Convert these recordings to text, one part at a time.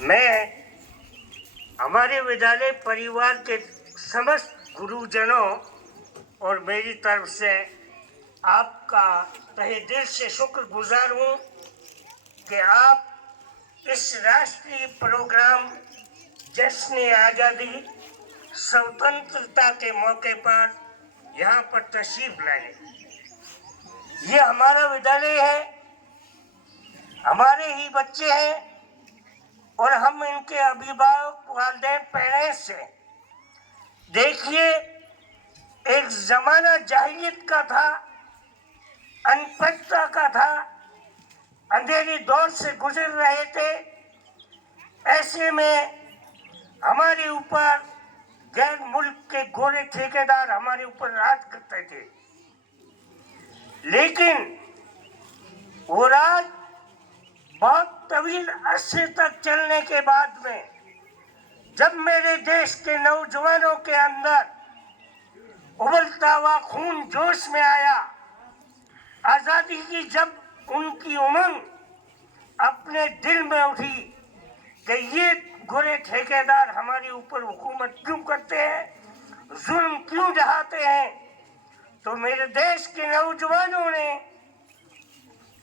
मैं हमारे विद्यालय परिवार के समस्त गुरुजनों और मेरी तरफ से आपका तहे दिल से शुक्रगुजार हूँ कि आप इस राष्ट्रीय प्रोग्राम जश्न आज़ादी स्वतंत्रता के मौके पर यहाँ पर तशरीफ लाए। ये हमारा विद्यालय है, हमारे ही बच्चे हैं और हम इनके अभिभावक वालिदैन पेरेंट्स हैं। देखिए, एक जमाना जाहिलियत का था, अनपढ़ता का था, अंधेरी दौर से गुजर रहे थे। ऐसे में हमारे ऊपर गैर मुल्क के गोरे ठेकेदार हमारे ऊपर राज करते थे, लेकिन वो राज बहुत तवील अरसे तक चलने के बाद में जब मेरे देश के नौजवानों के अंदर उबलता हुआ खून जोश में आया, आज़ादी की जब उनकी उमंग अपने दिल में उठी कि ये गोरे ठेकेदार हमारे ऊपर हुकूमत क्यों करते हैं, जुल्म क्यों ढहाते हैं, तो मेरे देश के नौजवानों ने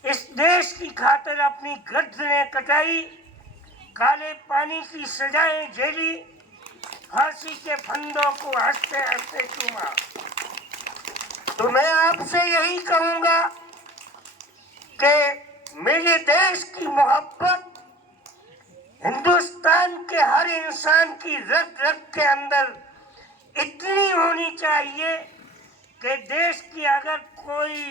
इस देश की खातिर अपनी गर्दनें कटाई, काले पानी की सजाएं झेली, फांसी के फंदों को हंसते हंसते चूमा। तो मैं आपसे यही कहूँगा कि मेरे देश की मोहब्बत हिंदुस्तान के हर इंसान की रग रग के अंदर इतनी होनी चाहिए कि देश की अगर कोई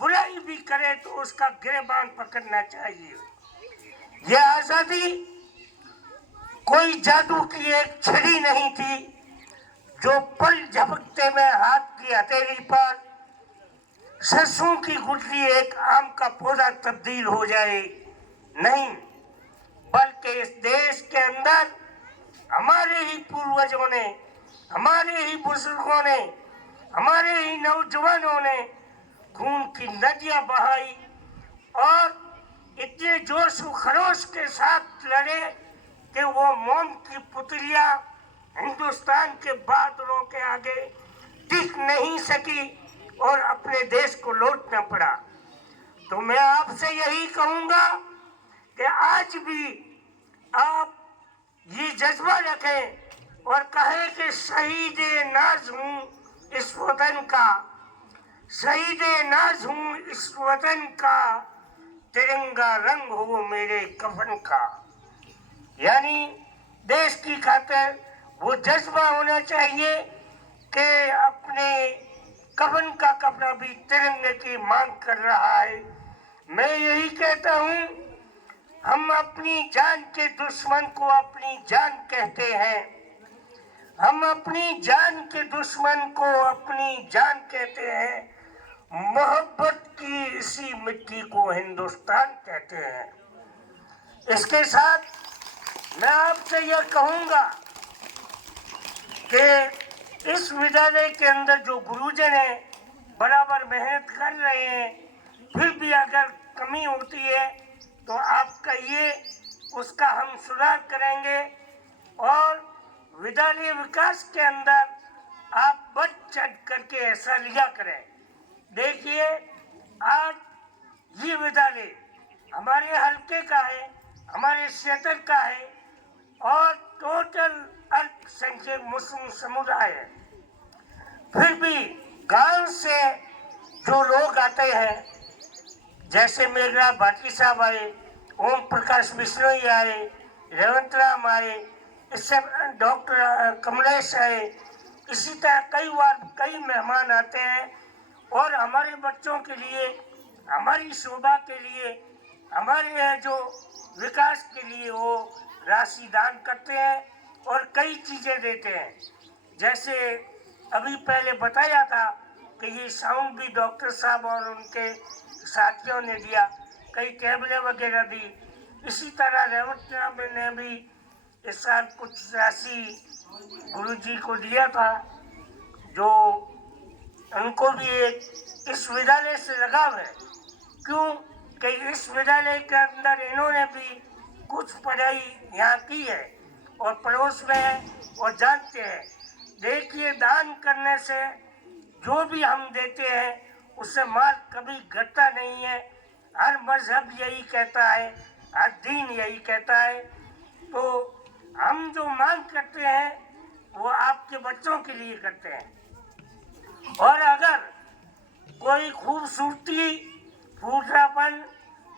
बुराई भी करे तो उसका गिरबान पकड़ना चाहिए। यह आज़ादी कोई जादू की एक छड़ी नहीं थी जो पल झपकते में हाथ की हथेली पर सरसों की गुठली एक आम का पौधा तब्दील हो जाए, नहीं, बल्कि इस देश के अंदर हमारे ही पूर्वजों ने, हमारे ही बुजुर्गों ने, हमारे ही नौजवानों ने खून की नदियां बहाई और इतने जोश व खरोश के साथ लड़े कि वो मोम की पुतलियां हिंदुस्तान के बहादुरों के आगे टिक नहीं सकी और अपने देश को लौटना पड़ा। तो मैं आपसे यही कहूँगा कि आज भी आप ये जज्बा रखें और कहें कि शहीद नाज हूँ इस वतन का, शहीद नाज हूँ इस वतन का, तिरंगा रंग हो मेरे कफन का। यानी देश की खातिर वो जज्बा होना चाहिए कि अपने कफन का कपड़ा भी तिरंगे की मांग कर रहा है। मैं यही कहता हूँ, हम अपनी जान के दुश्मन को अपनी जान कहते हैं, हम अपनी जान के दुश्मन को अपनी जान कहते हैं, मोहब्बत की इसी मिट्टी को हिंदुस्तान कहते हैं। इसके साथ मैं आपसे यह कहूँगा कि इस विद्यालय के अंदर जो गुरुजन हैं बराबर मेहनत कर रहे हैं, फिर भी अगर कमी होती है तो आप कहिए, उसका हम सुधार करेंगे और विद्यालय विकास के अंदर आप बढ़ चढ़ करके ऐसा लिया करें। देखिए, आज ये विद्यालय हमारे हल्के का है, हमारे क्षेत्र का है और टोटल अल्पसंख्यक मुस्लिम समुदाय है। फिर भी गांव से जो लोग आते हैं, जैसे मेघरा भाटी साहब आए, ओम प्रकाश बिश्नोई आए, रेवंत राम आए, इससे डॉक्टर कमलेश आए, इसी तरह कई मेहमान आते हैं और हमारे बच्चों के लिए, हमारी शोभा के लिए, हमारे जो विकास के लिए वो राशि दान करते हैं और कई चीज़ें देते हैं। जैसे अभी पहले बताया था कि ये साउंड भी डॉक्टर साहब और उनके साथियों ने दिया, कई टेबलें वगैरह दी। इसी तरह रेवंत राम ने भी इस साल कुछ राशि गुरुजी को दिया था, जो उनको भी एक इस विद्यालय से लगाव है। क्यों कि इस विद्यालय के अंदर इन्होंने भी कुछ पढ़ाई यहाँ की है और पड़ोस में है और जानते हैं। देखिए, दान करने से जो भी हम देते हैं उससे माल कभी घटता नहीं है। हर मजहब यही कहता है, हर दीन यही कहता है। तो हम जो मांग करते हैं वो आपके बच्चों के लिए करते हैं। और अगर कोई खूबसूरती, फूटरापन,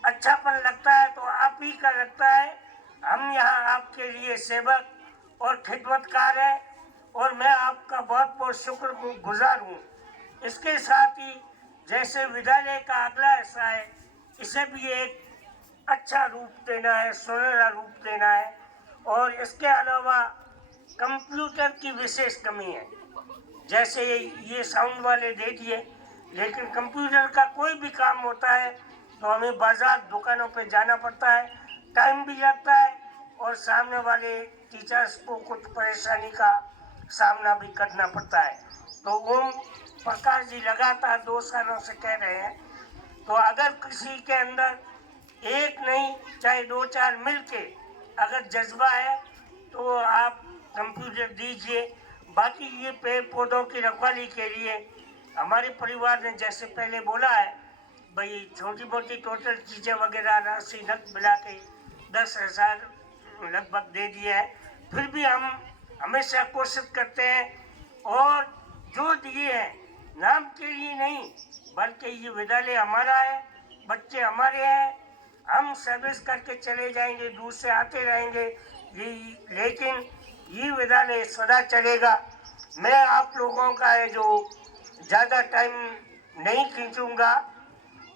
अच्छापन लगता है तो आप ही का लगता है। हम यहाँ आपके लिए सेवक और खिदमतकार हैं और मैं आपका बहुत बहुत शुक्रगुजार हूँ। इसके साथ ही जैसे विद्यालय का अगला हिस्सा है, इसे भी एक अच्छा रूप देना है, सुनहरा रूप देना है। और इसके अलावा कंप्यूटर की विशेष कमी है। जैसे ये साउंड वाले दे दिए, लेकिन कंप्यूटर का कोई भी काम होता है तो हमें बाजार दुकानों पे जाना पड़ता है, टाइम भी लगता है और सामने वाले टीचर्स को कुछ परेशानी का सामना भी करना पड़ता है। तो ओम प्रकाश जी लगातार 2 सालों से कह रहे हैं। तो अगर किसी के अंदर एक नहीं, चाहे 2-4 मिलके अगर जज्बा है तो आप कंप्यूटर दीजिए। बाकी ये पेड़ पौधों की रखवाली के लिए हमारे परिवार ने जैसे पहले बोला है, भाई छोटी मोटी टोटल चीज़ें वगैरह राशि नक मिला के 10,000 लगभग दे दिया है। फिर भी हम हमेशा कोशिश करते हैं और जो दिए हैं नाम के लिए नहीं, बल्कि ये विद्यालय हमारा है, बच्चे हमारे हैं। हम सर्विस करके चले जाएंगे, दूर से आते रहेंगे, लेकिन ये विद्यालय सदा चलेगा। मैं आप लोगों का है जो ज़्यादा टाइम नहीं खींचूंगा।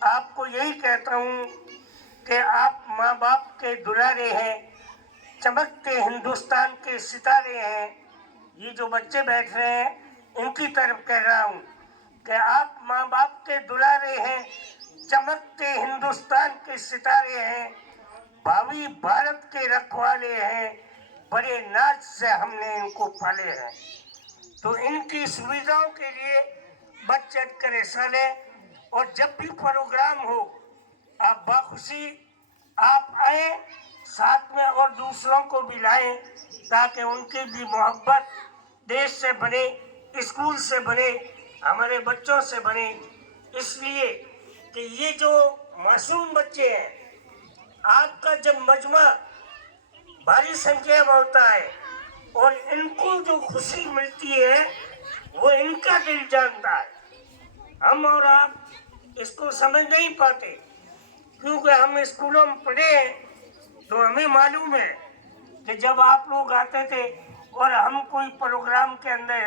आपको यही कहता हूँ कि आप माँ बाप के दुलारे हैं, चमकते हिंदुस्तान के सितारे हैं। ये जो बच्चे बैठ रहे हैं इनकी तरफ कह रहा हूँ कि आप माँ बाप के दुलारे हैं, चमकते हिंदुस्तान के सितारे हैं, भावी भारत के रखवाले हैं, बड़े नाज से हमने इनको पाले हैं। तो इनकी सुविधाओं के लिए बढ़ चढ़ कर हिस्सा लें और जब भी प्रोग्राम हो आप बाखुशी आप आए, साथ में और दूसरों को भी लाएं ताकि उनकी भी मोहब्बत देश से बने, स्कूल से बने, हमारे बच्चों से बने। इसलिए कि ये जो मासूम बच्चे हैं, आपका जब मजमा भारी संख्या में होता है और इनको जो खुशी मिलती है वो इनका दिल जानता है। हम और आप इसको समझ नहीं पाते क्योंकि हम स्कूलों में पढ़े हैं। तो हमें मालूम है कि जब आप लोग आते थे और हम कोई प्रोग्राम के अंदर